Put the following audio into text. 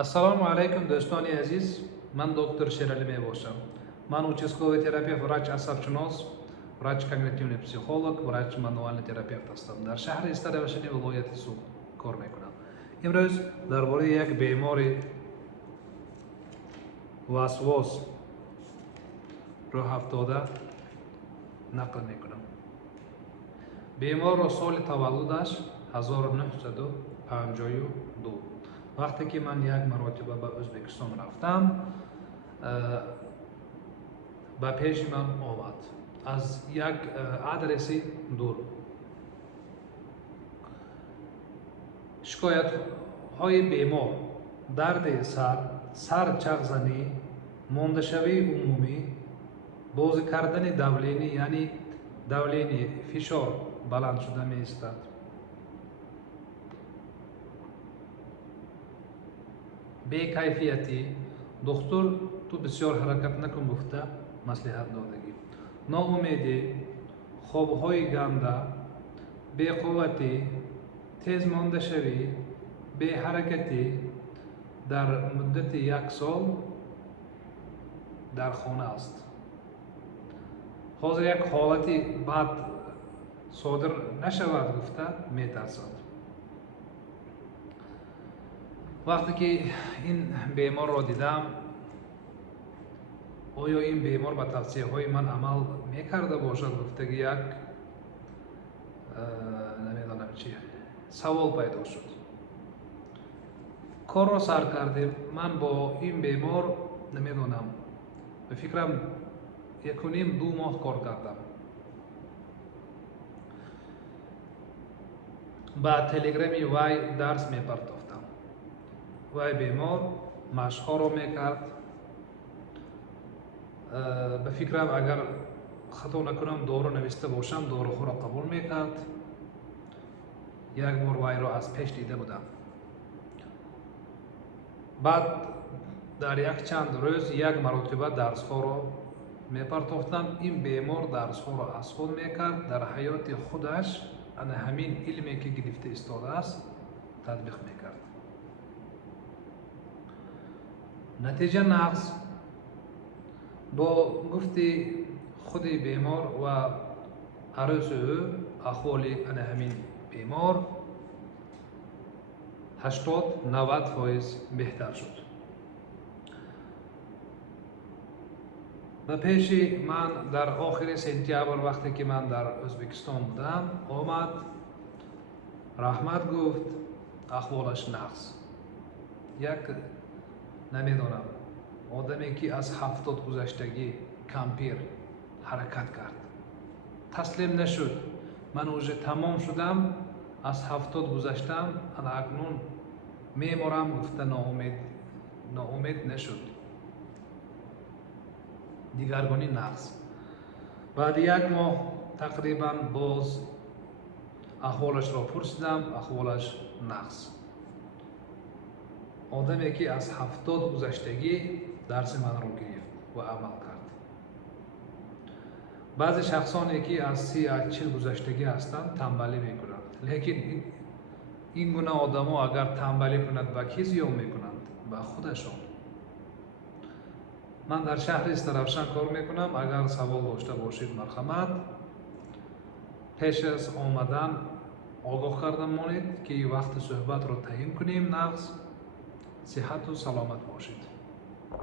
Assalomu alaykum do'stoni aziz. Men doktor Sherali Mevosam. Men uchastковый терапевт, врач-asabshunos, врач-когнитивный psixolog, врач-мануальный терапевт هستم. در شهر استرابشنی ولایت سوق کار میکنم. امروز درباره یک بیماری وسواس راه افتاده نقل میکنم. بیمار را سال تولدش 1952. وقتی که من یک مرتبه به ازبکستان رفتم به پیش من آمد از یک آدرسی دور. شکایت های بیمار: درد سر چغزنی، ماندشوی عمومی، باز کردن دولینی یعنی دولینی فشار بلند شده می ایستد. بی‌کیفیتی: دکتر تو بسیار حرکت نکن گفته مصلحت دادگی. ناامیدی، خوابهای گنده، بی‌قوتی، تیز مانده شوی، بی حرکتی در مدت 1 سال در خانه است. حاضر یک حالتی بعد صادر نشود گفته می ترسد. وقتی که این بیمار را دیدم، آیا این بیمار به توصیه های من عمل میکرده باشد؟ گفته که یک نمیدانم چی سوال پیدا شد. کار را سر کردیم. من با این بیمار نمیدانم به فکرم 1.5-2 ماه کار کردم. با تلگرامی وای درس میپرداختم. وای بیمار مشق‌ها را میکرد. به فکرم اگر خطا نکنم دارو نوشته باشم داروها را قبول میکرد. یک بار وای را از پیش دیده بودم. بعد در یک چند روز یک مرتبه درس ها را میپرداختم. این بیمار درس ها را از خود میکرد. در حیات خودش همین علمی که گرفته ایستاده است تطبیق میکرد. نتیجه نقص با گفتی خود بیمار و عروس او احوال همین بیمار 80-90% بهتر شد. به پیش من در آخر سپتامبر وقتی که من در ازبکستان بودم آمد، رحمت گفت، احوالش نقص. یک نمیدانم آدمی که از 70 گذشتگی کمپیر حرکت کرد، تسلیم نشد. من اوج تمام شدم، از 70 گذشتم، اکنون میمورم. گفته ناامید نشد. دیگرگونی نقص. بعد 1 ماه تقریبا باز احوالش را پرسیدم، احوالش نقص. آدمی که از 70 گذشتگی درس من را گرفت و عمل کرد. بعضی شخصانی که از 30-40 گذشتگی هستند تنبلی میکنند، لیکن این گونه آدم ها اگر تنبلی کنند با کی زیان میکنند؟ با خودشان. من در شهر استرابشن کار میکنم. اگر سوال داشته باشید مرحمت، پیش از آمدن آگاه کرده مانید که وقت صحبت را تعیین کنیم. نقص. صحت و سلامت باشید.